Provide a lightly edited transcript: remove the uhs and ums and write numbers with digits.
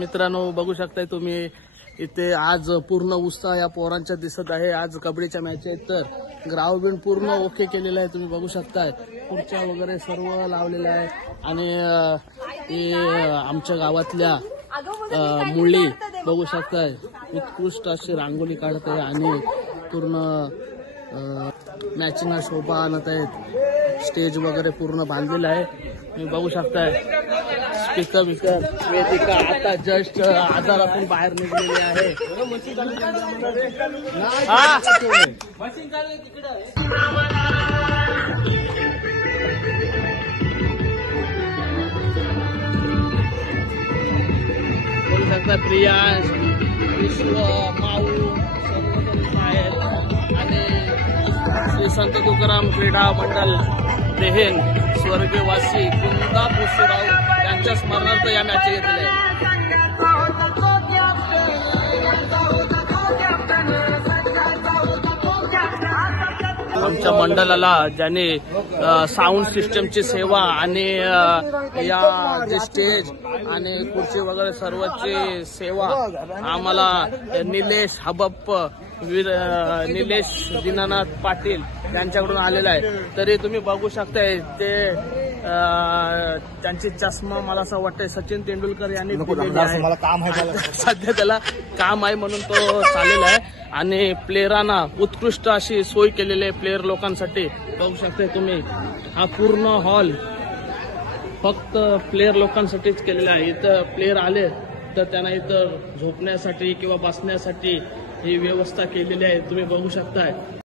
मित्रांनो, बघू शकताय तुम्ही इथे आज पूर्ण उत्साह या पोरांच्या दिसत आहे। आज कबड्डीच्या मॅच आहेत तर ग्राउंड बिंड पूर्ण ओके केलेलं आहे। तुम्ही बघू शकताय खुर्च्या वगैरे सर्व लावलेल्या आहे आणि आमच्या गावातल्या मुली बघू शकताय उत्कृष्ट अशी रांगोळी काढत आहे आणि पूर्ण मॅचिंग शोभा आणत आहेत। स्टेज वगैरे पूर्ण बांधलेलं आहे। तुम्ही बघू शकताय स्पीकर वेदिका आता जस्ट आजारातून बाहेर निघलेली आहे। बोलू शकता प्रियांश, विश्व, माऊ सर्वजण आहेत आणि श्री संत तुकाराम क्रीडा मंडळ देहेन स्वर्गवासी कुंदा पुसराव यांच्या स्मरणार्थ या मॅच घेतलेल्या आहेत। आमच्या मंडळाला ज्याने साऊंड सिस्टमची सेवा आणि या जे स्टेज आणि खुर्ची वगैरे सर्वची सेवा आम्हाला निलेश हबप्प निलेश दीनानाथ पाटील यांच्याकडून आलेला आहे। तरी तुम्ही बघू शकताय ते त्यांची चष्मा मला असं वाटतंय सचिन तेंडुलकर यांनी दिलेली आहे। सध्या त्याला काम आहे म्हणून तो चाललेला आहे आणि प्लेयरांना उत्कृष्ट अशी सोय केलेली आहे। प्लेयर लोकांसाठी बघू शकताय तुम्ही हा पूर्ण हॉल फक्त प्लेयर लोकांसाठीच केलेला आहे। इथं प्लेयर आले तर त्यांना इथं झोपण्यासाठी किंवा बसण्यासाठी ही व्यवस्था केलेली आहे। तुम्ही बघू शकताय।